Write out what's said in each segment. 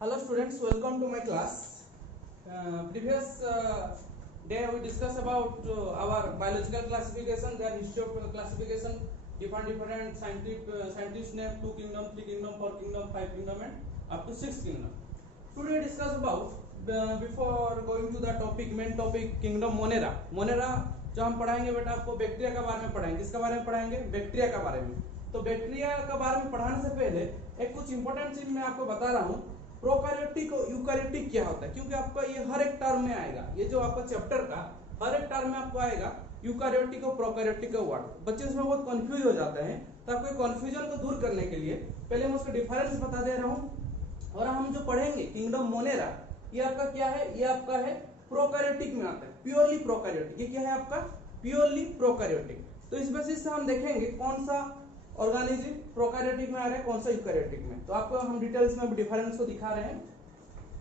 Hello students, welcome to my class. Previous day we discussed about our biological classification, their history of classification, different scientists name, 2 kingdom, 3 kingdom, 4 kingdom, 5 kingdom and up to 6 kingdom. Today we discuss about before going to the topic, main topic kingdom Monera. Monera जो हम पढ़ाएंगे बेटा आपको bacteria के बारे में पढ़ाएंगे। किसके बारे में पढ़ाएंगे? बैक्टीरिया के बारे में। तो बैक्टीरिया के बारे में पढ़ाने से पहले एक कुछ इंपॉर्टेंट चीज मैं आपको बता रहा हूँ। प्रोकैरियोटिक और यूकैरियोटिक क्या होता है, क्योंकि आपका ये हर एक टर्म में आएगा। ये जो आपका चैप्टर का हर एक टर्म में आपको आएगा यूकैरियोटिक और प्रोकैरियोटिक का वर्ड। बच्चे इसमें बहुत कंफ्यूज हो जाते हैं, तो आपको कंफ्यूजन को दूर करने के लिए पहले मैं उसका डिफरेंस बता दे रहा हूँ। और हम जो पढ़ेंगे किंगडम मोनेरा, ये आपका क्या है? ये आपका है प्रोकैरियोटिक में आता है, प्योरली प्रोकैरियोटिक। ये क्या है आपका? Purely prokaryotic. तो इस बेसिस से हम देखेंगे कौन सा ऑर्गेनिज्म प्रोकैरियोटिक में आ रहा है, कौन सा यूकैरियोटिक में। तो आपको हम डिटेल्स में डिफरेंस को दिखा रहे हैं।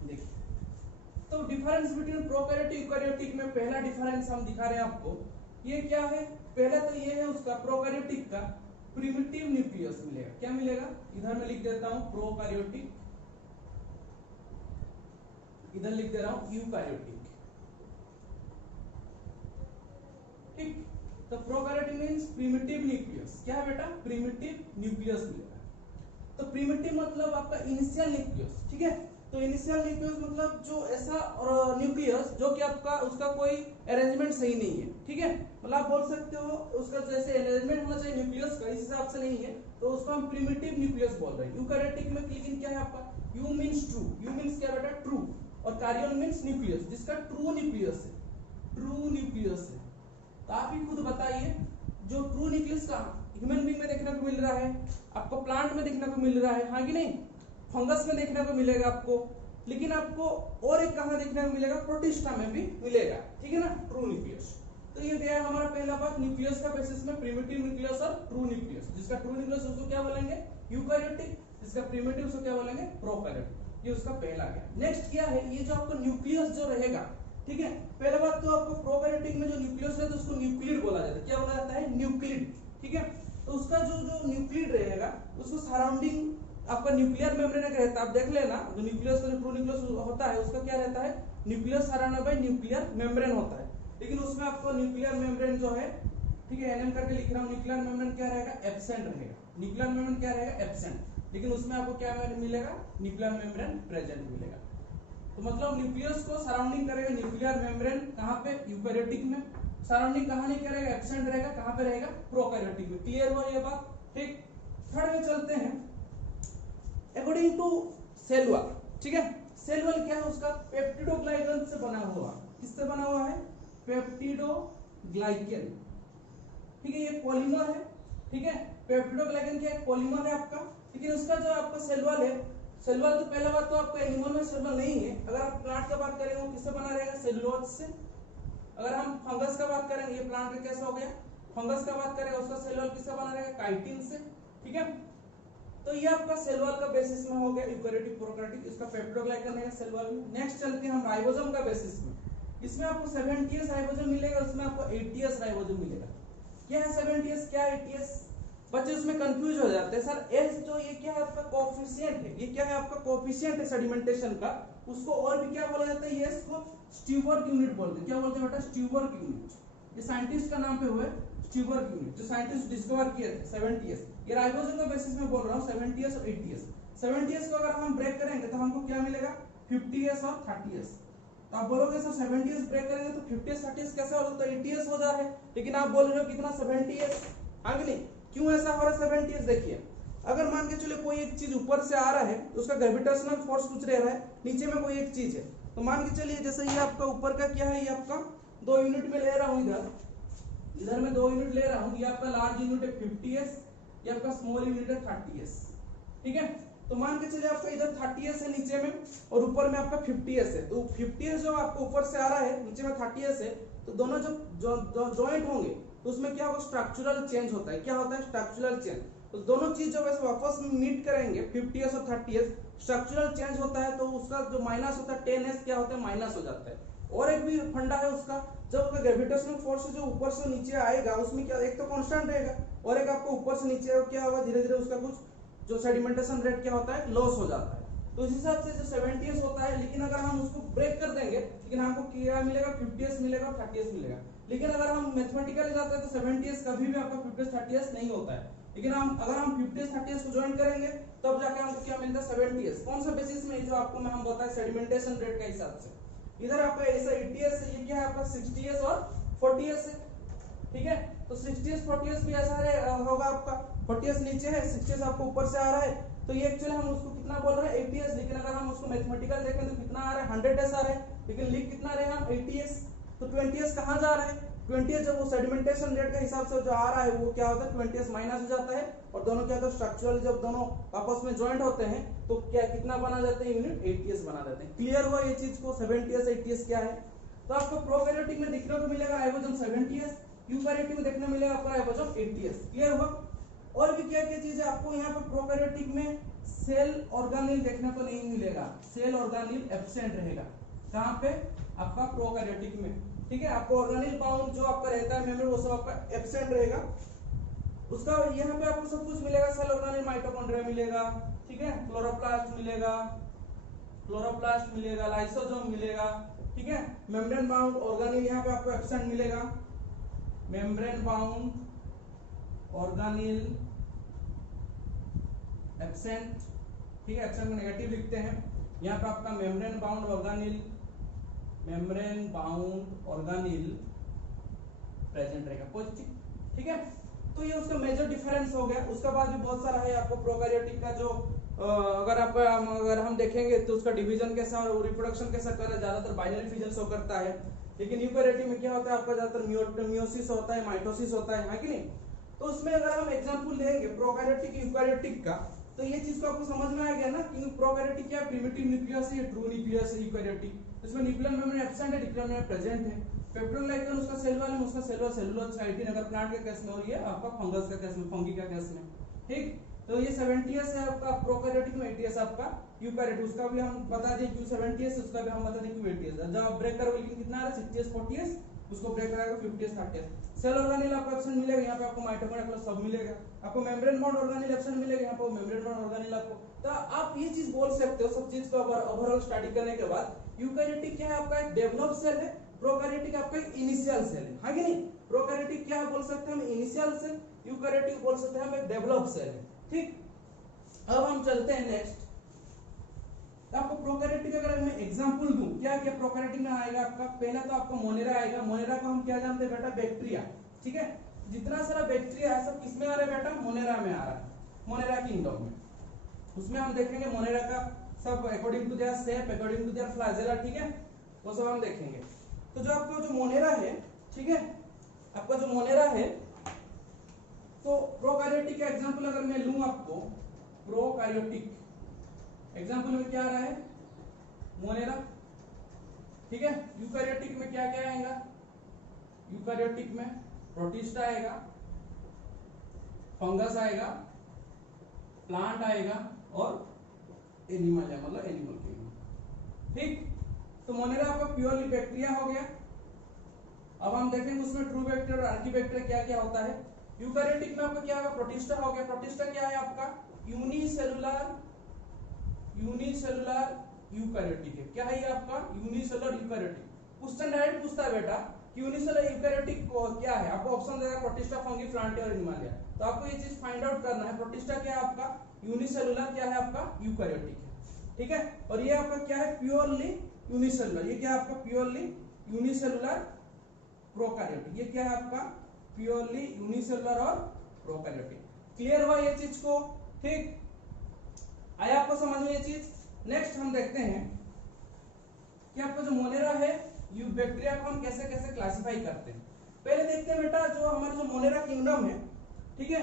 देखिए, तो डिफरेंस बिटवीन प्रोकैरियोटिक यूकैरियोटिक में पहला डिफरेंस हम दिखा रहे हैं आपको। ये क्या है? पहला तो ये है उसका प्रोकैरियोटिक का प्रिमिटिव न्यूक्लियस मिलेगा। क्या मिलेगा? इधर मैं लिख देता हूं प्रोकैरियोटिक, इधर लिख दे रहा हूं यूकैरियोटिक। ठीक, तो प्रोकैरियोटिक मींस प्रिमिटिव न्यूक्लियस। क्या है बेटा? प्रिमिटिव न्यूक्लियस मिलेगा। तो प्रिमिटिव मतलब आपका इनिशियल न्यूक्लियस। ठीक है, तो इनिशियल न्यूक्लियस मतलब जो ऐसा न्यूक्लियस जो कि आपका उसका कोई अरेंजमेंट सही नहीं है। ठीक है, मतलब आप बोल सकते हो उसका जैसे अरेंजमेंट होना चाहिए न्यूक्लियस का, इस हिसाब से नहीं है, तो उसको हम प्रिमिटिव न्यूक्लियस बोल रहे हैं। यूकैरियोटिक में लेकिन क्या है आपका? You means true. You means क्या बेटा? ट्रू। और कार्योन मींस न्यूक्लियस, जिसका ट्रू न्यूक्लियस है। ट्रू न्यूक्लियस है। तो आप ही खुद बताइए, जो ट्रू न्यूक्लियस का ह्यूमन बीइंग में देखने को मिल रहा है, आपको प्लांट में देखने को मिल रहा है, हाँ कि नहीं? फंगस में देखने को मिलेगा आपको, लेकिन आपको और एक कहां देखने को मिलेगा? प्रोटिस्टा में भी मिलेगा। ठीक है ना, ट्रू न्यूक्लियस। तो ये गया हमारा पहला बात न्यूक्लियस का बेसिस में, प्रिमिटिव न्यूक्लियस और ट्रू न्यूक्लियस। जिसका ट्रू न्यूक्लियस उसको क्या बोलेंगे? यूकैरियोटिक। जिसका प्रिमिटिव उसको क्या बोलेंगे? प्रोकैरियोटिक। ये उसका पहला गया। नेक्स्ट क्या है? ये जो आपका न्यूक्लियस जो रहेगा, ठीक है, पहले बात तो आपको प्रोकैरियोटिक में जो न्यूक्लियस है तो उसको न्यूक्लिड बोला जाता है। क्या बोला जाता है? न्यूक्लिड। ठीक है, तो उसका जो न्यूक्लिड रहेगा उसको सराउंडिंग आपका न्यूक्लियर मेम्ब्रेन रहता है। आप देख लेना, जो न्यूक्लियस का जो ट्रू न्यूक्लियस होता है उसका क्या रहता है? Nucleus surrounded by nuclear membrane होता है। लेकिन उसमें आपको न्यूक्लियर मेम्ब्रेन जो है, ठीक है, एनएम करके लिख रहा हूं, न्यूक्लियर मेम्ब्रेन क्या रहेगा? एब्सेंट रहेगा। न्यूक्लियर मेम्ब्रेन क्या रहेगा? एब्सेंट। लेकिन उसमें आपको क्या मिलेगा? न्यूक्लियर मेम्ब्रेन प्रेजेंट मिलेगा। तो मतलब न्यूक्लियस को सराउंडिंग करेगा न्यूक्लियर मेम्ब्रेन, कहां पे? यूकैरियोटिक में। सराउंडिंग कहां नहीं करेगा? एब्सेंट रहेगा। कहां पे रहेगा? प्रोकैरियोटिक में। क्लियर हुआ ये बात? ठीक, थर्ड में चलते हैं। अकॉर्डिंग टू सेल वॉल, ठीक है, सेल वॉल क्या है? उसका पेप्टिडोग्लाइकन से बना हुआ। किससे बना हुआ है? पेप्टिडोग्लाइकन। ठीक है, ये पॉलीमर है। ठीक है, पेप्टिडोग्लाइकन क्या है? पॉलीमर है आपका। लेकिन उसका जो आपका सेल वॉल है, सेल वॉल तो पहला बात तो आपका एनिमल में सेल वॉल नहीं है। अगर आप प्लांट का बात करेंगे वो किससे बना रहेगा? सेलुलोज से। अगर हम फंगस का बात करेंगे, ये प्लांट का कैसा हो गया? फंगस का बात करेंगे, उसका सेल वॉल किससे बना रहेगा? काइटिन से। ठीक है, तो ये आपका सेल वॉल का बेसिस में हो गया यूकैरियोटिक प्रोकैरियोटिक। इसका पेप्टिडोग्लाइकन है सेल वॉल में। नेक्स्ट चलते हैं हम राइबोसोम का बेसिस में। इसमें आपको 70s राइबोसोम मिलेगा, उसमें आपको 80s राइबोसोम मिलेगा। क्या है 70s, क्या है 80s? बच्चे उसमें कंफ्यूज हो जाते हैं, सर एस जो ये क्या है आपका? कोएफिशिएंट है। ये क्या है आपका? कोएफिशिएंट है सेडिमेंटेशन का। उसको और भी क्या बोला जाता है? ये इसको स्टीवर्क यूनिट बोलते हैं। क्या बोलते हैं बेटा? स्टीवर्क यूनिट। ये साइंटिस्ट का नाम पे हुआ है स्टीवर्क यूनिट, जो साइंटिस्ट डिस्कवर किए थे 70s। ये राइबोसोम का बेसिस में बोल रहा हूं, 70s और 80s। 70s को अगर हम ब्रेक करेंगे तो हमको क्या मिलेगा? 50s और 30s। तो आप बोलोगे सर 70s ब्रेक करेंगे तो 50s 30s कैसे होगा? तो 80s हो जा रहा है। लेकिन आप बोल रहे हो कितना? 70s। आगे नहीं, क्यों ऐसा हो रहा है 70s? देखिए, अगर मान के चलिए कोई एक चीज ऊपर से आ रहा है तो उसका ग्रेविटेशनल फोर्स कुछ रह रहा है, नीचे में कोई एक चीज है, तो मान के चलिए जैसे ये आपका ऊपर का क्या है? ये आपका 2 यूनिट में ले रहा हूं, इधर मैं 2 यूनिट ले रहा हूं। ये आपका लार्ज यूनिट है 50s, ये आपका स्मॉल यूनिट है 30s। ठीक है, तो मान के चलिए आपका इधर 30s है नीचे में और ऊपर में आपका 50s है। तो 50s जो आपको ऊपर से आ रहा है, नीचे में 30s है, तो दोनों जो जॉइंट होंगे तो उसमें क्या होगा? स्ट्रक्चरल चेंज होता है। क्या होता है? Structural change. तो दोनों चीज जब ऐसे वापस में मीट करेंगे 50s और 30s, स्ट्रक्चरल चेंज होता है, तो उसका जो माइनस होता है 10s क्या होता है? माइनस हो जाता है। और एक भी फंडा है उसका, जब उसका ग्रेविटेशनल फोर्स जो ऊपर से नीचे आएगा उसमें क्या? एक तो कांस्टेंट रहेगा और एक आपको ऊपर से नीचे क्या होगा? धीरे धीरे उसका कुछ जो सेडिमेंटेशन रेट क्या होता है? लॉस हो जाता है। तो इस हिसाब से जो 70s होता है, लेकिन अगर हम उसको ब्रेक कर देंगे, लेकिन हमको क्या मिलेगा, 50s मिलेगा, 30s मिलेगा। लेकिन अगर हम मैथमेटिकली जाते हैं तो 70s कभी भी आपका 50s 30s नहीं होता है। लेकिन हम अगर हम 50s 30s को ज्वाइन करेंगे तब जाके हमको क्या मिलता है, 70s। कौन सा बेसिस में, जो आपको मैं हम बताए सेडिमेंटेशन रेट का हिसाब से। इधर आपका ऐसा 80s है, ये क्या है आपका 60s और 40s है, ठीक है। तो 60s 40s भी ऐसा होगा आपका, 40s नीचे है, 60s आपको ऊपर से आ रहा है, तो ये एक्चुअली हम उसको कितना बोल रहे हैं 80s, लेकिन अगर हम उसको मैथमेटिकल देखें तो कितना आ रहा है 100s आ रहा है, लेकिन लिख कितना रहे हम 80s। तो 20s कहाँ जा रहा है, 20s जब वो सेडिमेंटेशन रेट के हिसाब से जो आ रहा है वो क्या होता है 20s माइनस हो जाता है, और दोनों क्या होता है स्ट्रक्चरल जब दोनों आपस में ज्वाइंट होते हैं तो क्या कितना बना जाते हैं यूनिट 80s बना जाते हैं। क्लियर हुआ ये चीज को, 70s 80s क्या है। तो आपको प्रोकैरियोटिक में देखने को मिलेगा राइबोसोम 70s, यूकैरियोटिक में देखने मिलेगा आपको राइबोसोम 80s। क्लियर हुआ। और भी क्या क्या चीज है आपको यहाँ पे प्रोकैरियोटिक में, सेल ऑर्गेनेल देखने को नहीं मिलेगा, सेल ऑर्गेनेल एब्सेंट रहेगा। कहाँ पे, आपका प्रोकैरियोटिक में, ठीक है। आपको ऑर्गेनेल बाउंड जो आपका रहता है मेम्ब्रेन वो सब आपका एब्सेंट रहेगा। उसका यहाँ पे आपको सब कुछ मिलेगा, सेल ऑर्गेनेल माइटोकॉन्ड्रिया मिलेगा, ठीक है, क्लोरोप्लास्ट मिलेगा, क्लोरोप्लास्ट मिलेगा, लाइसोसोम मिलेगा, ठीक है। मेम्ब्रेन बाउंड ऑर्गेनेल यहाँ पे आपको एब्सेंट मिलेगा, मेम्ब्रेन बाउंड ऑर्गेनेल एब्सेंट, ठीक है। एब्सेंट को नेगेटिव लिखते हैं। यहाँ पे आपका membrane bound organelle, membrane bound organelle present रहेगा, पॉजिटिव, ठीक है। तो ये उसका मेजर डिफरेंस हो गया। उसके बाद भी बहुत सारा है आपको प्रोकैरियोटिक का, जो अगर हम देखेंगे तो उसका डिवीजन कैसा और रिप्रोडक्शन कैसा कर रहा है, ज्यादातर बाइनरी फिजन शो करता है। लेकिन यूकैरियोटिक में क्या होता है आपका, ज्यादातर मियोसिस होता है, माइटोसिस होता है कि नहीं। तो उसमें अगर हम एग्जांपल लेंगे प्रोकैरियोटिक यूकैरियोटिक का, तो ये चीज को आपको समझ में आ गया ना कि प्रोकैरियोटिक क्या प्रिमिटिव न्यूक्लियस है, ट्रू न्यूक्लियस है यूकैरियोटिक। इसमें न्यूक्लियर मेम्ब्रेन एब्सेंट है, न्यूक्लियर मेम्ब्रेन प्रेजेंट है। पेप्टिडोग्लाइकन उसका सेल वॉल में, उसका सेल वॉल सेलुलोज काइटिन अगर प्लांट के केस में, और ये आपका फंगस का केस में, फंगी का केस में, ठीक। तो ये 70s है आपका प्रोकैरियोटिक में, 80s आपका यूकैरियोटिक। उसका भी हम बता दें क्यों 70s, उसका भी हम बता दें क्यों 80s। जब ब्रेक करोगे लेकिन कितना आ रहा है 60s 40s, उसको ब्रेक कराएगा 50s 30s। सेल ऑर्गेनेल आपको एब्सेंट मिलेगा, यहाँ पे आपको माइटोकॉन्ड्रिया प्लस सब मिलेगा। आपको मेम्ब्रेन बाउंड ऑर्गेनेल एब्सेंट मिलेगा, यहाँ पे मेम्ब्रेन बाउंड ऑर्गेनेल आपको। तो आप ये चीज बोल सकते हो सब चीज को ओवरऑल स्टडी करने के बाद। यूकैरियोटिक क्या है आपका, एक डेवलप सेल है, प्रोकैरियोटिक आपका एक इनिशियल सेल है, हाँ कि नहीं। प्रोकैरियोटिक क्या बोल सकते हैं हम, इनिशियल सेल। यूकैरियोटिक बोल सकते हैं हम एक डेवलप सेल है, ठीक। अब हम चलते हैं नेक्स्ट। आपको प्रोकैरियोटिक अगर मैं एग्जांपल दूं, क्या क्या प्रोकैरियोटिक में आएगा आपका, पहला तो आपको मोनेरा आएगा। मोनेरा को हम क्या जानते हैं बेटा, बैक्टीरिया, ठीक है। जितना सारा बैक्टीरिया है सब किसमें आ रहा है बेटा, मोनेरा में आ रहा है, मोनेरा किंगडम में। उसमें हम देखेंगे मोनेरा का सब according to their shape, according to their flagella, ठीक है, वो सब हम देखेंगे। तो जो आपका जो मोनेरा है, ठीक है, आपका जो मोनेरा है, तो प्रोकैरियोटिक का एग्जांपल अगर मैं लूं आपको, प्रोकैरियोटिक एग्जांपल में क्या आ रहा है, मोनेरा, ठीक है। यूकैरियोटिक में क्या क्या आएगा, यूकैरियोटिक में प्रोटिस्टा आएगा, फंगस आएगा, प्लांट आएगा, और एनिमल है, मतलब एनिमल किंगडम, ठीक। तो मोनेरा आपका प्योरली बैक्टीरिया हो गया। अब हम देखेंगे उसमें ट्रू बैक्टीरिया और आर्कीबैक्टीरिया क्या क्या होता है। यूकैरियोटिक में आपका क्या होगा, प्रोटिस्टा हो गया। प्रोटिस्टा क्या है आपका, यूनिसेलुलर यूकैरियोटिक है। क्या है ये आपका, यूनिसेलुलर यूकैरियोटिक। क्वेश्चन डायरेक्ट पूछता है बेटा कि यूनिसेलुलर यूकैरियोटिक क्या है, आपको ऑप्शन देगा प्रोटिस्टा, फंगी, प्लांट और एनिमल। तो आपको ये चीज फाइंड आउट करना है, प्रोटिस्टा क्या है आपका, यूनिसेलुलर क्या है आपका, यूकैरियोटिक है, ठीक है। और ये आपका क्या है, प्योरली यूनिसेलुलर। ये क्या है आपका, प्योरली यूनिसेलुलर प्रोकैरियोटिक। ये क्या है आपका, प्योरली यूनिसेलुलर और प्रोकैरियोटिक। क्लियर हुआ ये चीज को, ठीक। आया आपको समझ में ये चीज। नेक्स्ट हम देखते हैं कि आपका जो मोनेरा है, यू बैक्टीरिया को हम कैसे कैसे क्लासिफाई करते हैं। पहले देखते हैं बेटा जो हमारा जो मोनेरा किंगडम है, ठीक है,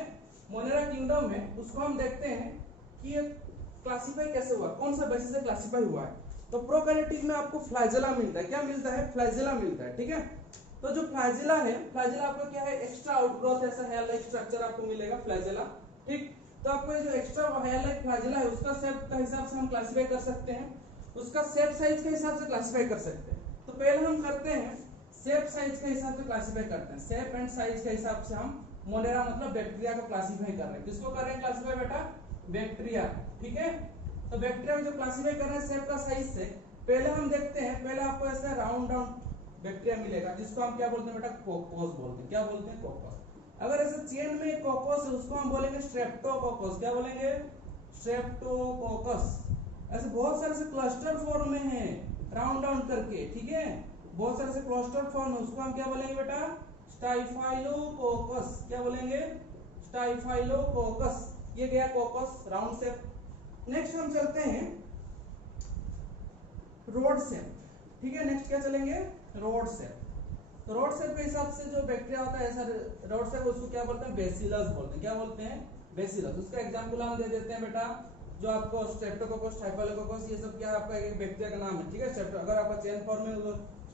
मोनेरा किंगडम है, उसको हम देखते हैं कि ये क्लासिफाई कैसे हुआ, कौन सा बेसिस से क्लासिफाई हुआ है। तो प्रोकैरियोटिक में आपको फ्लैजेला मिलता है, क्या मिलता है, फ्लैजेला मिलता है, ठीक है। तो जो फ्लैजेला है, फ्लैजेला आपका क्या है, एक्स्ट्रा आउटग्रोथ ऐसा हेयर लाइक स्ट्रक्चर आपको मिलेगा फ्लैजेला, ठीक। तो आपको ये जो एक्स्ट्रा हेयर लाइक फ्लैजेला है उसका शेप का हिसाब से हम क्लासिफाई कर सकते हैं, उसका शेप साइज के हिसाब से क्लासिफाई कर सकते हैं। तो पहले हम करते हैं शेप साइज के हिसाब से क्लासिफाई करते हैं, शेप एंड साइज के हिसाब से हम मोनेरा मतलब बैक्टीरिया को क्लासिफाई कर रहे हैं। किसको कर रहे हैं क्लासिफाई बेटा, बैक्टीरिया, ठीक है। तो बैक्टीरिया जो क्लासिफाई कर रहे हैं सेप का साइज से, पहले हम देखते हैं, पहले आपको ऐसा राउंड राउंड बैक्टीरिया मिलेगा जिसको हम क्या बोलते हैं बेटा, कोकोस बोलते हैं। क्या बोलते हैं, कोकोस। अगर ऐसे चेन में कोकोस है उसको हम बोलेंगे स्ट्रेप्टोकोकस। क्या बोलेंगे, स्ट्रेप्टोकोकस। ऐसे बहुत सारे से क्लस्टर फॉर्म में है राउंड राउंड करके, ठीक है, बहुत सारे से क्लस्टर फॉर्म है, उसको हम क्या बोलेंगे बेटा, स्टाइफाइलोकोकस। क्या बोलेंगे, स्टाइफाइलोकोकस। ये गया कोकस, राउंड शेप। नेक्स्ट हम चलते हैं रोड शेप, ठीक है। नेक्स्ट क्या चलेंगे, रोड शेप। तो रोड शेप के हिसाब से जो बैक्टीरिया होता है ऐसा रोड शेप, उसको क्या बोलते हैं, बेसिलस बोलते हैं। क्या बोलते हैं, बेसिलस। उसका एग्जांपल हम दे देते हैं बेटा, जो आपको स्ट्रेप्टोकोकस, स्टाइफाइलोकोकस, ये सब क्या आपका एक बैक्टीरिया का नाम है, ठीक है। अगर आपका चेन फॉर्म में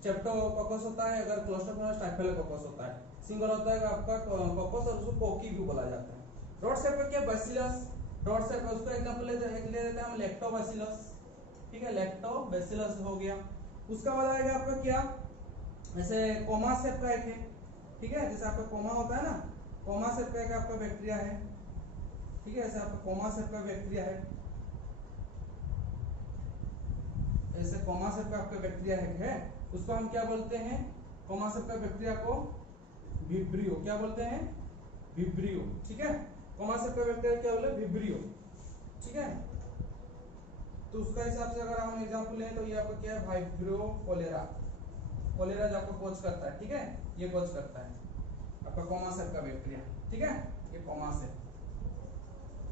स्ट्रेप्टोकोकस होता है, अगर क्लस्टर फॉर्म में स्टाइफाइलोकोकस होता है, सिंगल होता है आपका कोकस और उसको कोकी भी बोला जाता है। रोड शेप का क्या, बेसिलस। रोड शेप है, उसका एग्जांपल ले देते हैं हम लैक्टोबैसिलस, ठीक है, लैक्टोबैसिलस हो गया। उसका बाद आएगा आपका क्या, जैसे कोमा शेप का एक है, ठीक है, जैसे आपका कोमा होता है ना, कोमा शेप का एक आपका बैक्टीरिया है, ठीक है, ऐसे आपका कोमा शेप का बैक्टीरिया है, ऐसे कोमा शेप का आपका बैक्टीरिया है, उसको हम क्या बोलते हैं, कोमा शेप का बैक्टीरिया को विब्रियो। क्या बोलते हैं, विब्रियो, ठीक है। कोमा शेप का बैक्टीरिया क्या बोले, विब्रियो, ठीक है। तो उसका हिसाब से अगर हम एग्जांपल लें तो ये आपका क्या है, वाइब्रियो कोलेरा। कोलेरा जो आपको कोच करता है, ठीक है, ये कोच करता है आपका कोमा शेप का बैक्टीरिया, ठीक है। ये coma shape,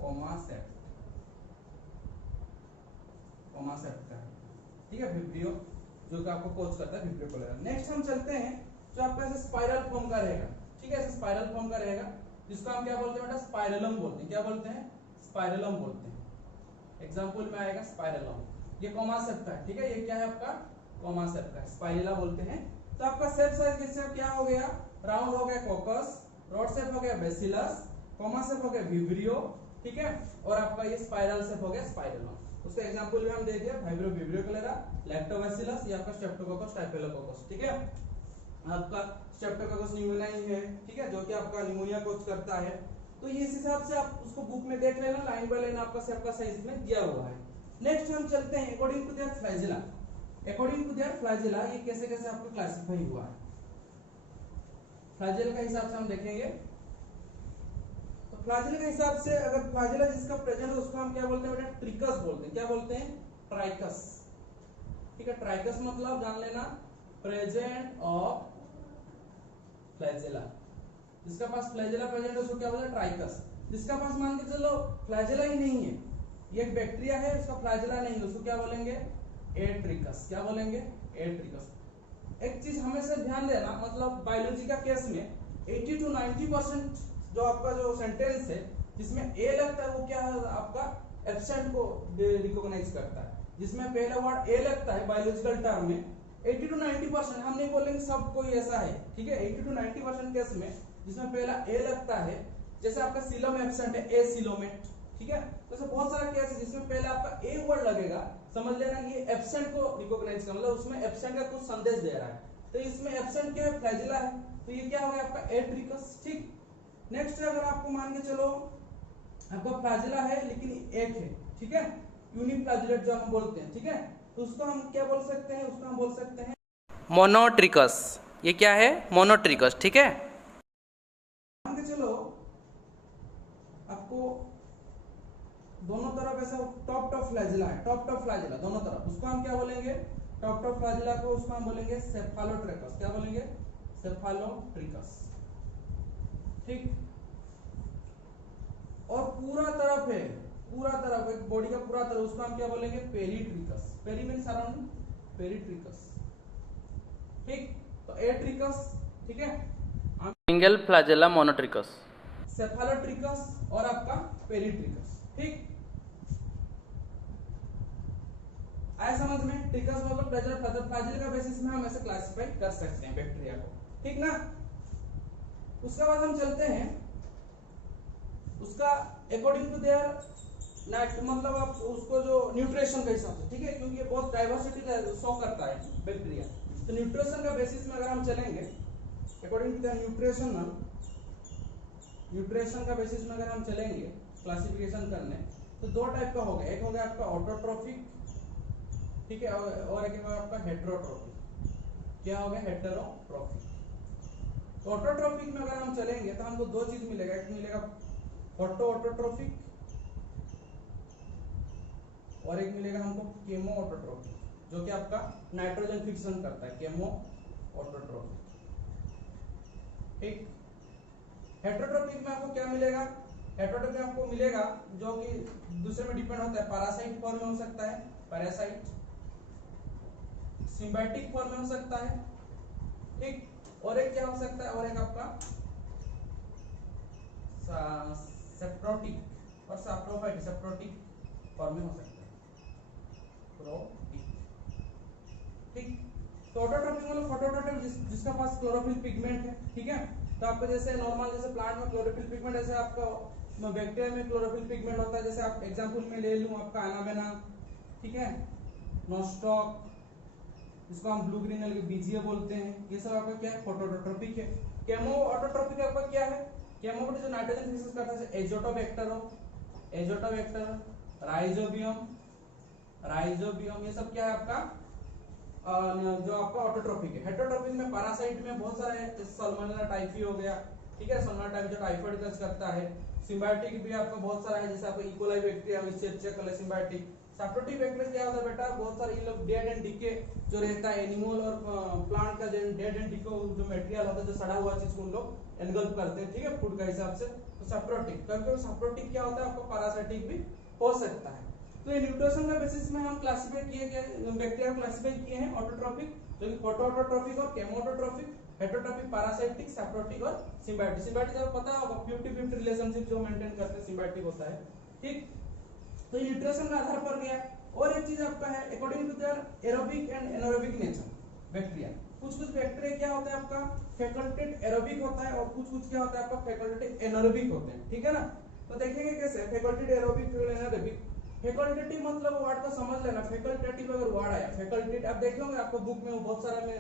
coma shape, coma shape का, ठीक है, विब्रियो जो कि आपको कोच करता है, विब्रियो कोलेरा। नेक्स्ट हम चलते हैं जो आपका ऐसे स्पाइरल फॉर्म का रहेगा, ठीक है, ऐसे स्पाइरल फॉर्म का रहेगा, जिसको हम क्या बोलते हैं बेटा, स्पाइरलम बोलते हैं। क्या बोलते हैं, स्पाइरलम बोलते हैं। एग्जांपल में आएगा स्पाइरलम, ये कोमा शेप का है, ठीक है, ये क्या है आपका, कोमा शेप का, स्पाइरला बोलते हैं। तो आपका शेप साइज किससे क्या हो गया, राउंड हो गया कोकस, रोड शेप हो गया बेसिलस, कोमा शेप हो गया विब्रियो, ठीक है, और आपका ये स्पाइरल शेप हो गया स्पाइरलम। उसका एग्जांपल भी हम दे दिया, वाइब्रियो, विब्रियो कोलेरा, लैक्टोबैसिलस, ये आपका स्ट्रेप्टोकोकस, स्टाइफाइलोकोकस, ठीक है। आपका स्ट्रेप्टोकोकस न्यूमोनिया है, ठीक है, जो कि आपका निमोनिया कोच करता है। तो ये इस हिसाब से आप उसको बुक में देख लेना, लाइन बाय लाइन आपका शेप का साइज में दिया हुआ है। नेक्स्ट हम चलते हैं according to their flagella. According to their flagella ये कैसे कैसे आपको क्लासिफाई हुआ है, फ्लैजेला का हिसाब से हम देखेंगे। तो फ्लैजेला के हिसाब से अगर फ्लैजेला जिसका प्रेजेंट है उसको हम क्या बोलते हैं बेटा, ट्रिकस बोलते हैं। क्या बोलते हैं, ट्राइकस, ठीक है। ट्राइकस मतलब जान लेना, प्रेजेंट ऑफ फ्लैजेला। जिसका पास फ्लैजेला प्रेजेंट है उसको क्या बोलते हैं, ट्राइकस। जिसका पास मान के चलो फ्लैजेला ही नहीं है, ये एक बैक्टीरिया है, उसका फ्लैजेला नहीं है, उसको क्या बोलेंगे, एट्रिकस। क्या बोलेंगे, एट्रिकस। एक चीज हमेशा ध्यान देना, मतलब बायोलॉजी का केस में 80 to 90% जो आपका जो सेंटेंस है जिसमें ए लगता है वो क्या है, आपका एब्सेंट को रिकॉग्नाइज करता है। जिसमें पहला वर्ड ए लगता है बायोलॉजिकल टर्म में 80 to 90%, हम नहीं बोलेंगे सब कोई ऐसा है, ठीक है, 80 to 90% केस में जिसमें पहला ए लगता है, जैसे आपका सीलोम एब्सेंट है, ए सीलोमेट, ठीक है। तो ऐसे बहुत सारा केस है जिसमें पहले आपका ए वर्ड लगेगा, समझ लेना कि ये एब्सेंट को रिकॉग्नाइज कर, मतलब उसमें एब्सेंट का कुछ संदेश दे रहा है। तो इसमें एब्सेंट क्या है, फ्लैजेला है, तो ये क्या हो गया आपका एट्रिकस, ठीक। नेक्स्ट अगर आपको मान के चलो आपका फ्लैजेला है लेकिन एक है, ठीक है, यूनिफ्लैजेलेट जो हम बोलते हैं, ठीक है, तो उसको हम क्या बोल सकते हैं, उसको हम बोल सकते हैं मोनोट्रिकस। ये क्या है, मोनोट्रिकस, ठीक है। मान के चलो आपको दोनों तरफ ऐसा टॉप फ्लैजेला है, टॉप फ्लैजेला दोनों तरफ, उसको हम क्या बोलेंगे, टॉप फ्लैजेला को उसको हम बोलेंगे सेफालोट्रिकस। क्या बोलेंगे, सेफालोट्रिकस, ठीक। और पूरा तरफ है, पूरा तरफ एक बॉडी का पूरा तरफ, उसको हम क्या बोलेंगे, पेरिट्रिकस। पेरी मींस अराउंड, पेरिट्रिकस, ठीक। तो एट्रिकस, ठीक है, सिंगल फ्लैजेला मोनोट्रिकस, सेफालोट्रिकस और आपका पेरिट्रिकस, ठीक। आया समझ में, ट्रिकस मतलब फ्लैजेला का बेसिस में हम ऐसे क्लासिफाई कर सकते हैं बैक्टीरिया को, ठीक ना। उसके बाद हम चलते हैं उसका अकॉर्डिंग टू देयर नेट, मतलब आप उसको जो न्यूट्रिशन के हिसाब से, ठीक है, क्योंकि ये बहुत डाइवर्सिटी शो करता है बैक्टीरिया। तो न्यूट्रिशन का बेसिस में अगर हम चलेंगे अकॉर्डिंग टू देयर न्यूट्रिशन का बेसिस में अगर हम चलेंगे क्लासिफिकेशन करने, तो दो टाइप का हो गया, एक हो गया आपका ऑटोट्रोफिक, ठीक है, और एक होगा आपका हेटेरोट्रोफिक। क्या हो गया? हेटेरोट्रोफिक। तो ऑटोट्रोफिक में अगर हम चलेंगे तो हमको दो चीज मिलेगा, एक मिलेगा फोटो ऑटोट्रोफिक और एक मिलेगा हमको केमो ऑटोट्रोफिक, जो कि आपका नाइट्रोजन फिक्शन करता है, केमो ऑटोट्रोफिक। ठीक। हेटेरोट्रोफिक में आपको क्या मिलेगा? हेटेरोट्रोफिक में आपको मिलेगा जो कि दूसरे में डिपेंड होता है, पैरासाइट फॉर्म में हो सकता है, पैरासाइट, सिम्बायोटिक फॉर्म में हो सकता है, ठीक, और एक क्या हो सकता है, और एक आपका सेप्रोटिक और सैप्रोफाइट, सेप्रोटिक फॉर्म में हो सकता है, प्रोटिक। ठीक। तो ऑटोट्रोफिक मतलब फोटोट्रोफिक जिसका पास क्लोरोफिल पिगमेंट है, ठीक है। तो आपको जैसे नॉर्मल जैसे प्लांट में क्लोरोफिल पिगमेंट, जैसे आपका बैक्टीरिया में क्लोरोफिल पिगमेंट होता है, जैसे आप एग्जांपल में ले लूं आपका अनाबेना, ठीक है, नोस्टॉक, इसको हम ब्लू ग्रीन अलग बीजीए बोलते हैं, ये सब आपका क्या है? फोटोट्रोफिक है। केमो ऑटोट्रोफिक आपका क्या है? केमो जो नाइट्रोजन फिक्सेस करता है, एजोटोबैक्टर हो, एजोटोबैक्टर, राइजोबियम, राइजोबियम, ये सब क्या है आपका जो आपका ऑटोट्रोफिक है। हेटेरोट्रोफिक में पैरासाइट में बहुत सारे हैं, सल्मोनेला टाइफी हो गया, ठीक है, सल्मोनेला टाइफी जो टाइफाइड कज करता है। सिम्बायोटिक भी आपका बहुत सारा है, जैसे आपका इकोलाई बैक्टीरिया में चेक कर ले सिम्बायोटिक। सैप्रोटिक बैक्टीरिया क्या होता है बेटा? बहुत सारे ये लोग डेड एंड डिके जो रहता है एनिमल और प्लांट का जो डेड एंड डिके जो मटेरियल होता है, जो सड़ा हुआ चीज को उन लोग एनगल्फ करते हैं, ठीक है, फूड का हिसाब से। तो सैप्रोटिक, क्योंकि सैप्रोटिक क्या होता है आपको पैरासाइटिक भी हो सकता है। तो ये न्यूट्रिशन का बेसिस में हम क्लासिफाई किए गए बैक्टीरिया को क्लासिफाई किए हैं, ऑटोट्रोफिक जो कि फोटो ऑटोट्रोफिक और केमो ऑटोट्रोफिक, हेटेरोट्रोफिक, पैरासाइटिक, सैप्रोटिक और सिम्बायोटिक। सिम्बायोटिक जब पता होगा 50-50 रिलेशनशिप जो मेंटेन करते हैं सिम्बायोटिक होता है, ठीक। तो ये न्यूट्रिशन का आधार पर गया। और एक चीज आपका है according to their aerobic and anaerobic nature bacteria, कुछ बैक्टीरिया क्या होता है आपका फैकल्टेटिव एरोबिक होता है और कुछ क्या होता है आपका फैकल्टेटिव एनारोबिक होते हैं, ठीक है ना। तो देखेंगे कैसे फैकल्टेटिव एरोबिक एनारोबिक। फैकल्टेटिव मतलब वर्ड को समझ लेना, फैकल्टेटिव अगर वर्ड आया फैकल्टेटिव, आप देख लोगे आपको बुक में बहुत सारा में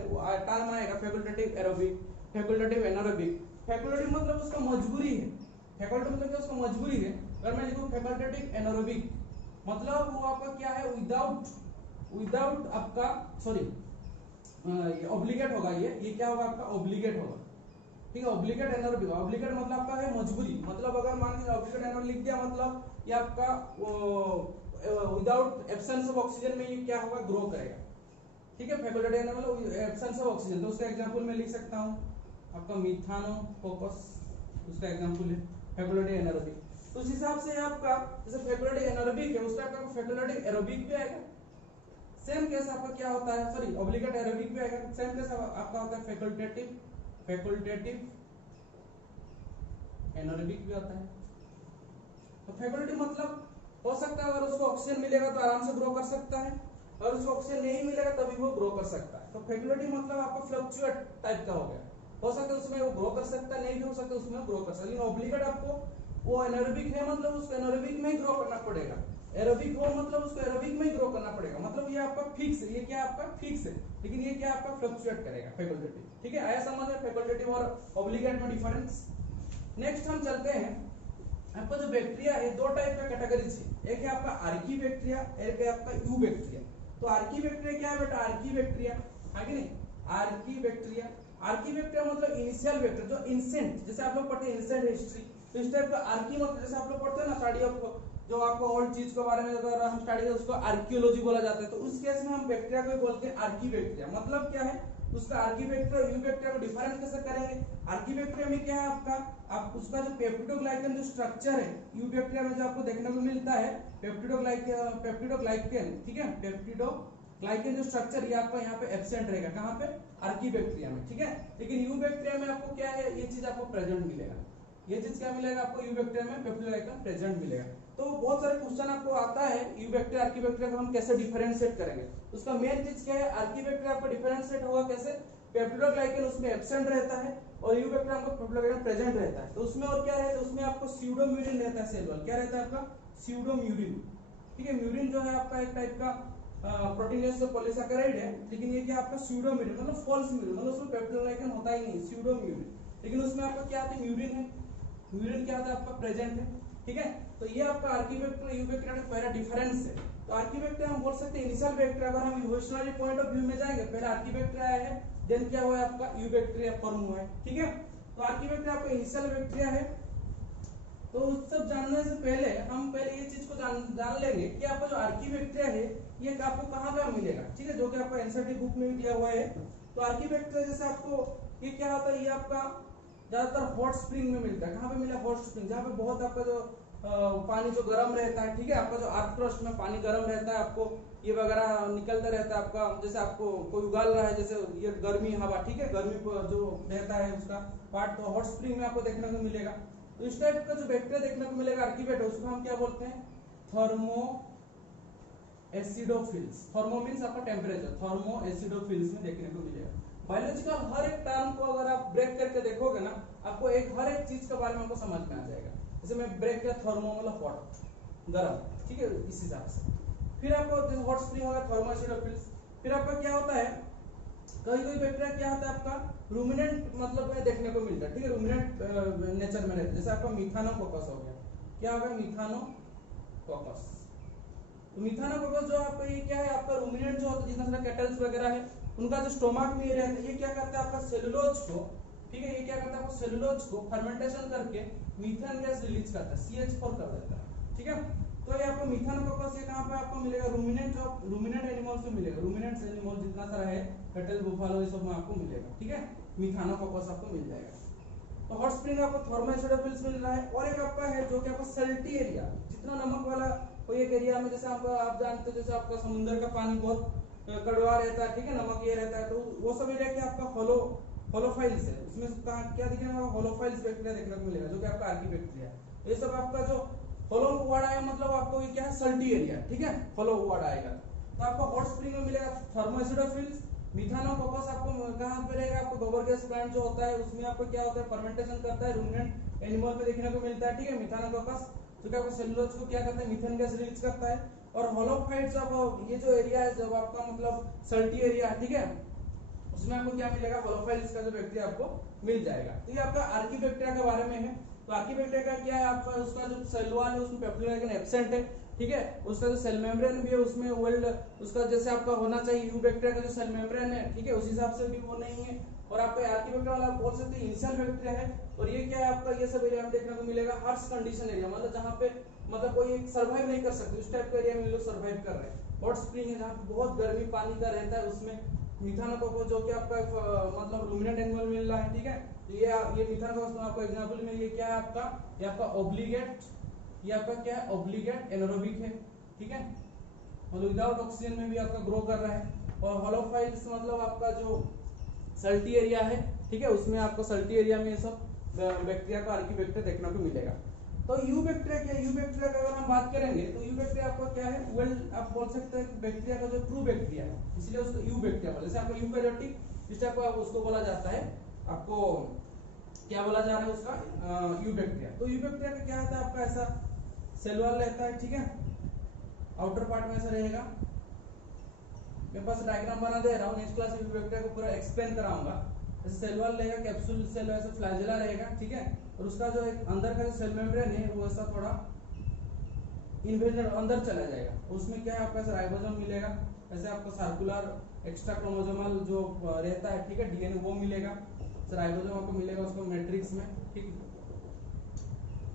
टर्म आएगा, facultative aerobic, facultative anaerobic. Facultative मतलब उसका मजबूरी है, फैकल्टेटिव मतलब क्या उसका मजबूरी है। अगर मैं लिखूं फैकल्टेटिव एनारोबिक मतलब वो आपका क्या है, विदाउट आपका सॉरी ऑब्लिगेट होगा, ये क्या होगा आपका ऑब्लिगेट होगा, ठीक है। ऑब्लिगेट एनारोबिक, ऑब्लिगेट मतलब आपका है मजबूरी, मतलब अगर मान लीजिए ऑब्लिगेट एनारोबिक लिख दिया मतलब ये आपका विदाउट एब्सेंस ऑफ ऑक्सीजन में ये क्या होगा, ग्रो करेगा, ठीक है। फैकल्टेटिव एनारोबिक मतलब एब्सेंस ऑफ ऑक्सीजन, तो उसका एग्जांपल मैं लिख सकता हूं आपका मिथानोकोकस, उसका एग्जांपल है फैकल्टेटिव एनारोबिक। तो उस हिसाब से आपका जैसे फैकल्टेटिव एनारोबिक है उसका आपका फैकल्टेटिव एरोबिक भी आएगा। सेम केस आपका क्या होता है, सॉरी ऑब्लिगेट एरोबिक भी आएगा। सेम केस आपका होता है फैकल्टेटिव एनारोबिक भी होता है। तो फैकल्टेटिव मतलब हो सकता है अगर उसको ऑक्सीजन मिलेगा तो आराम से ग्रो कर सकता है, और उसको ऑक्सीजन नहीं मिलेगा तभी वो ग्रो कर सकता है। तो फैकल्टेटिव मतलब आपका फ्लक्चुएट टाइप का हो गया, हो सकता है उसमें वो ग्रो कर सकता है, नहीं भी हो सकता है उसमें ग्रो कर सकता है। लेकिन ऑब्लिगेट आपको वो एनारोबिक है मतलब उसको एनारोबिक में ही ग्रो करना पड़ेगा, एरोबिक हो मतलब उसको एरोबिक में ही ग्रो करना पड़ेगा, मतलब ये आपका फिक्स है, ये क्या आपका फिक्स है, लेकिन ये क्या आपका फ्लक्चुएट करेगा फैकल्टेटिव, ठीक है। आया समझ में फैकल्टेटिव और ऑब्लिगेट में डिफरेंस। नेक्स्ट हम चलते हैं, आपका जो बैक्टीरिया है दो टाइप का कैटेगरीज है, एक है आपका आर्की बैक्टीरिया, एक है आपका यू बैक्टीरिया। तो आर्की बैक्टीरिया क्या है बेटा, आर्की बैक्टीरिया आगे नहीं, आर्की बैक्टीरिया, आर्की बैक्टीरिया मतलब इनिशियल बैक्टीरिया जो इंसेंट, जैसे आप लोग पढ़ते हैं इंसेंट हिस्ट्री, तो इस टाइप का आर्की मतलब जैसे आप लोग पढ़ते हैं ना स्टडी ऑफ जो आपको ओल्ड चीज के बारे में अगर हम स्टडी करते उसको आर्कियोलॉजी बोला जाता है, तो उस केस में हम बैक्टीरिया को बोलते हैं आर्की बैक्टीरिया। मतलब क्या है उसका आर्की बैक्टीरिया और यू बैक्टीरिया को डिफरेंस कैसे करेंगे। आर्की बैक्टीरिया में क्या है आपका, आप उसका जो पेप्टिडोग्लाइकन जो स्ट्रक्चर है यू बैक्टीरिया में जो आपको देखने को मिलता है पेप्टिडोग्लाइकन, ठीक है, पेप्टिडोग्लाइकन जो स्ट्रक्चर ये आपका यहाँ पे एब्सेंट रहेगा, कहाँ पे, आर्की बैक्टीरिया में, ठीक है। लेकिन यू बैक्टीरिया में आपको क्या है, ये चीज आपको प्रेजेंट मिलेगा, ये चीज क्या मिलेगा आपको, यू बैक्टीरिया में पेप्टिडोग्लाइकन प्रेजेंट मिलेगा। तो बहुत सारे क्वेश्चन आपको आता है यू बैक्टीरिया आर्की बैक्टीरिया को हम कैसे डिफरेंशिएट करेंगे। उसका मेन चीज क्या है, आर्की बैक्टीरिया आपको डिफरेंशिएट होगा कैसे, पेप्टिडोग्लाइकन उसमें एब्सेंट रहता है और यू बैक्टीरिया आपको पेप्टिडोग्लाइकन प्रेजेंट रहता है। तो उसमें और क्या रहता है, उसमें आपको स्यूडोम्यूरिन रहता है, सेल वॉल क्या रहता है आपका, स्यूडोम्यूरिन, ठीक है। म्यूरिन जो है आपका एक टाइप का प्रोटीनेस पॉलीसैकेराइड है, लेकिन ये क्या आपका स्यूडोम्यूरिन मतलब फॉल्स म्यूरिन, मतलब उसमें पेप्टिडोग्लाइकन होता ही नहीं, स्यूडोम्यूरिन। लेकिन उसमें आपका क्या आता है, म्यूरिन है, म्यूरिन क्या होता है आपका प्रेजेंट है, ठीक है। तो ये आपका आर्कीबैक्टीरिया यूबैक्टीरिया का पहला डिफरेंस है। तो आर्कीबैक्टीरिया हम बोल सकते हैं इनिशियल बैक्टीरिया। अगर हम इवोल्यूशनरी पॉइंट ऑफ व्यू में जाएंगे, पहले आर्कीबैक्टीरिया आया है, देन क्या हुआ है आपका यूबैक्टीरिया फॉर्म हुआ है, ठीक है। तो आर्कीबैक्टीरिया आपका इनिशियल बैक्टीरिया है। तो उस सब जानने से पहले हम पहले ये चीज को जान लेंगे कि आपका जो आर्कीबैक्टीरिया है ये आपको कहाँ मिलेगा, ठीक है, जो कि आपका एनसीईआरटी बुक में भी दिया हुआ है। तो आर्कीबैक्टीरिया जैसे आपको ये क्या होता है, ये आपका ज्यादातर हॉट स्प्रिंग में मिलता है। कहाँ पे मिला? हॉट स्प्रिंग, जहाँ पे बहुत आपका जो पानी जो गर्म रहता है, ठीक है, आपका जो अर्थ क्रस्ट में पानी गर्म रहता है, आपको ये वगैरह निकलता रहता है आपका, जैसे आपको कोई उगाल रहा है, जैसे ये गर्मी हवा, ठीक है, गर्मी जो रहता है उसका पार्ट, तो हॉट स्प्रिंग में आपको देखने को मिलेगा। तो इस टाइप का जो बैक्टीरिया देखने को मिलेगा आर्कीबैक्टीरिया, उसको हम क्या बोलते हैं? Thermo acidophils. थर्मो मींस आपका टेम्परेचर, थर्मो एसिडोफिल्स में देखने को मिलेगा। बायोलॉजिकल हर एक टर्म को अगर आप ब्रेक करके देखोगे ना, आपको हर एक चीज के बारे में आपको समझ में आ जाएगा। जैसे मैं ब्रेक किया, थर्मो मतलब हॉट, गर्म, ठीक है, इस हिसाब से। फिर आपको हॉट स्प्रिंग होगा, थर्मो एसिडोफिल्स। फिर आपका क्या होता है, कोई बैक्टीरिया क्या होता है आपका रूमिनेंट मतलब में देखने को मिलता है, ठीक है, रूमिनेंट नेचर में रहता है। जैसे आपका मिथानोकोकस हो गया, क्या होगा? मिथानोकोकस। तो मिथानोकोकस जो आपका ये क्या है, आपका रूमिनेंट जो होता है, जितना सारा कैटल्स वगैरह है, उनका जो स्टोमक में रहता है, ये क्या करता है आपका सेलुलोज को, ठीक है, ये क्या करता है आपको सेलुलोज को फर्मेंटेशन करके मीथेन गैस रिलीज करता है, CH4 कर देता है, ठीक है। तो ये आपको मिथानोकोकस ये कहां पे आपको मिलेगा? रूमिनेंट एनिमल्स में मिलेगा। रूमिनेंट एनिमल जितना सारा है, कैटल, बुफालो, ये सब में आपको मिलेगा, ठीक है, मिथानोकोकस आपको मिल जाएगा। तो हॉट स्प्रिंग आपको थर्मो एसिडोफिल्स मिल रहा है। और एक आपका है जो कि आपको सल्टी एरिया, जितना नमक वाला कोई एक एरिया में, जैसे आपका आप जानते हो जैसे आपका समुद्र का पानी बहुत कड़वा रहता है, ठीक है, नमक ये रहता है, तो वो सब एरिया क्या आपका होलोफाइल्स है, उसमें क्या दिखेगा? होलोफाइल्स बैक्टीरिया देखने को मिलेगा, जो कि आपका आर्कीबैक्टीरिया। ये सब आपका जो होलो वर्ड आएगा मतलब आपको ये क्या है? सल्टी एरिया, ठीक है, होलो वर्ड आएगा। तो आपको हॉट स्प्रिंग में मिलेगा थर्मो एसिडोफिल्स। मिथानोकोकस आपको कहां पे रहेगा? आपको गोबर गैस प्लांट जो होता है उसमें आपको क्या होता है? फर्मेंटेशन करता है, रूमिनेंट एनिमल पे देखने को मिलता है, ठीक है, मिथानोकोकस, जो कि आपको सेलुलोज को क्या करता है? मीथेन गैस रिलीज करता है। और होलोफाइट्स अब ये जो एरिया है, जब आपका मतलब सल्टी एरिया है, ठीक है, उसमें आपको क्या मिलेगा? होलोफाइल्स का जो बैक्टीरिया आपको मिल जाएगा। तो ये आपका आर्कीबैक्टीरिया के बारे में है। तो आर्कीबैक्टीरिया का क्या है आपका, उसका जो सेल वॉल है उसमें पेप्टिडोग्लाइकन एब्सेंट है, ठीक है, उसका जो सेल मेम्ब्रेन भी है उसमें वेल्ड उसका जैसे आपका होना चाहिए यूबैक्टीरिया का जो सेल मेम्ब्रेन है, ठीक है, उस हिसाब से भी वो नहीं है। और आपका आर्कीबैक्टीरिया वाला बोल सकते हैं इनिशियल बैक्टीरिया है। और ये क्या है आपका, ये सब एरिया में देखने को मिलेगा हार्श कंडीशन एरिया, मतलब जहां पे मतलब कोई सर्वाइव नहीं कर सकते, उस टाइप का एरिया में लोग सर्वाइव कर रहे हैं। हॉट स्प्रिंग है जहां पे बहुत गर्मी पानी का रहता है, उसमें मिथानोकोकस जो कि आपका मतलब रूमिनेंट एनिमल मिल रहा है, ठीक है। ये मिथानोकोकस में आपको एग्जांपल में ये क्या है आपका, ये आपका ऑब्लिगेट, ये आपका क्या है? ऑब्लिगेट एनारोबिक है, ठीक है, मतलब विदाउट ऑक्सीजन में भी आपका ग्रो कर रहा है। और होलोफाइल्स मतलब आपका जो सल्टी एरिया है, ठीक है, उसमें आपको सल्टी एरिया में ये सब बैक्टीरिया का आर्कीबैक्टीरिया देखने को मिलेगा। तो यूबैक्टीरिया क्या है? यूबैक्टीरिया की अगर हम बात करेंगे तो यूबैक्टीरिया आपका क्या है? वेल आप बोल सकते हैं बैक्टीरिया का जो ट्रू बैक्टीरिया है, इसलिए उसको यूबैक्टीरिया बोलते हैं। जैसे आपका यूकैरियोटिक इस टाइप का उसको बोला जाता है, आपको क्या बोला जा रहा है उसका? यूबैक्टीरिया। तो यूबैक्टीरिया का क्या होता है आपका? ऐसा सेल वॉल रहता है, ठीक है, आउटर पार्ट में ऐसा रहेगा। मेरे पास डायग्राम बना दे रहा हूँ, नेक्स्ट क्लास में यूबैक्टीरिया को पूरा एक्सप्लेन कराऊंगा। जैसे सेल वॉल रहेगा, कैप्सूल सेल वैसे फ्लैजेला रहेगा, ठीक है, और उसका जो एक अंदर का जो सेल मेम्ब्रेन है वो ऐसा थोड़ा इन्वेडेड अंदर चला जाएगा। उसमें क्या है आपका राइबोसोम मिलेगा, ऐसे आपको सर्कुलर एक्स्ट्रा क्रोमोसोमल जो रहता है, ठीक है, डीएनए वो मिलेगा, राइबोसोम आपको मिलेगा उसको मैट्रिक्स में, ठीक।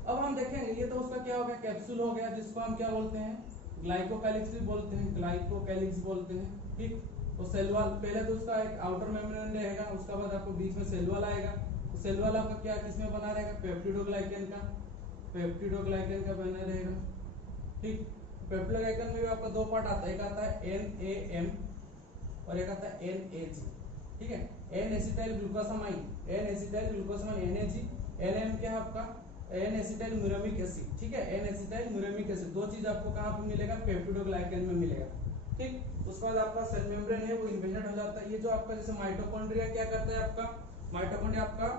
अब हम देखेंगे ये तो उसका क्या हो गया? कैप्सूल हो गया, जिसको हम क्या बोलते हैं? ग्लाइकोकैलिक्स भी बोलते हैं, ग्लाइकोकैलिक्स बोलते हैं, ठीक। तो सेल वॉल पहले तो उसका एक आउटर मेम्ब्रेन रहेगा, उसके बाद आपको बीच में सेल वॉल आएगा। तो सेल वॉल आपका क्या किसमें बना रहेगा? पेप्टिडोग्लाइकन का, पेप्टिडोग्लाइकन का बना रहेगा, ठीक। पेप्टिडोग्लाइकन में भी आपका दो पार्ट आता है, एक आता है NAM और एक आता है NAG, ठीक है, N acetyl glucosamine, N acetyl glucosamine NAG, NAM क्या है आपका? N एसिटाइल म्यूरेमिक एसिड, ठीक है, N एसिटाइल म्यूरेमिक एसिड। दो चीज आपको कहां पे मिलेगा? पेप्टिडोग्लाइकन में मिलेगा, ठीक। उसके बाद आपका सेल मेम्ब्रेन है वो इन्वेडेड हो जाता है। ये जो आपका जैसे माइटोकॉन्ड्रिया क्या करता है आपका? माइटोकॉन्ड्रिया आपका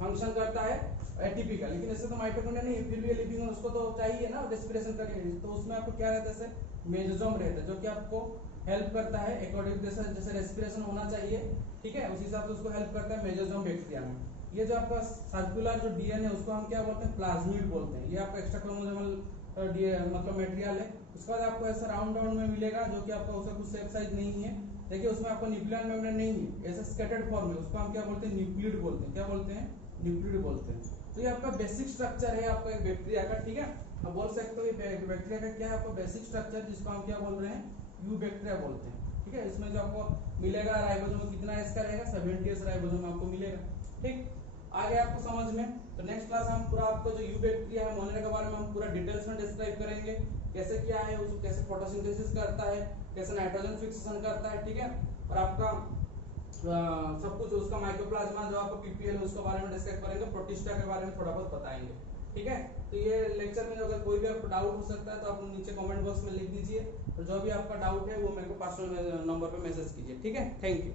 फंक्शन करता है एटीपी का, लेकिन ऐसे तो माइटोकॉन्ड्रिया नहीं है, फिर भी लिविंग उसको तो चाहिए ना रेस्पिरेशन करने के लिए। तो उसमें आपको क्या रहता है? जैसे मेसोसोम रहता है जो कि आपको हेल्प करता है अकॉर्डिंग जैसे रेस्पिरेशन होना चाहिए, ठीक है, उस हिसाब से उसको हेल्प करता है मेसोसोम बैक्टीरिया में। ये जो आपका सर्कुलर जो डीएनए उसको हम क्या बोलते हैं, प्लाज्मिड बोलते हैं। ये आपका एक्स्ट्रा क्रोमोसोमल मतलब मटेरियल है। उसके बाद आपको ऐसा राउंड में मिलेगा जो कि आपका उसका कुछ शेप साइज नहीं है। देखिए उसमें आपको न्यूक्लियर मेम्ब्रेन नहीं है, ऐसा स्कैटर्ड फॉर्म है, उसको हम क्या बोलते हैं, न्यूक्लिड बोलते हैं। क्या बोलते हैं, न्यूक्लिड बोलते हैं। तो ये आपका बेसिक स्ट्रक्चर है आपका एक बैक्टीरिया का, ठीक है। अब बोल सकते हो ये बैक्टीरिया का क्या है आपका बेसिक स्ट्रक्चर, जिसको हम क्या बोल रहे हैं, यू बैक्टीरिया बोलते हैं, ठीक है। इसमें जो आपको मिलेगा राइबोसोम कितना इसका रहेगा, 70s राइबोसोम आपको मिलेगा, ठीक। आगे आपको समझ में, तो नेक्स्ट क्लास हम पूरा आपको जो यू बैक्टीरिया है मोनेरा के बारे में हम पूरा डिटेल्स में डिस्क्राइब करेंगे, कैसे क्या है उसको, कैसे फोटोसिंथेसिस करता है, कैसे नाइट्रोजन फिक्सेशन करता है, ठीक है। और आपका सब कुछ उसका माइक्रोप्लाज्मा जो आपका पीपीएल है उसके बारे में डिस्कस करेंगे, प्रोटिस्टा के बारे में थोड़ा बहुत बताएंगे, ठीक है। तो ये लेक्चर में अगर कोई भी आपको डाउट हो सकता है तो आप नीचे कमेंट बॉक्स में लिख दीजिए, और जो भी आपका डाउट है वो मेरे को पर्सनल नंबर पे मैसेज कीजिए, ठीक है। Thank you.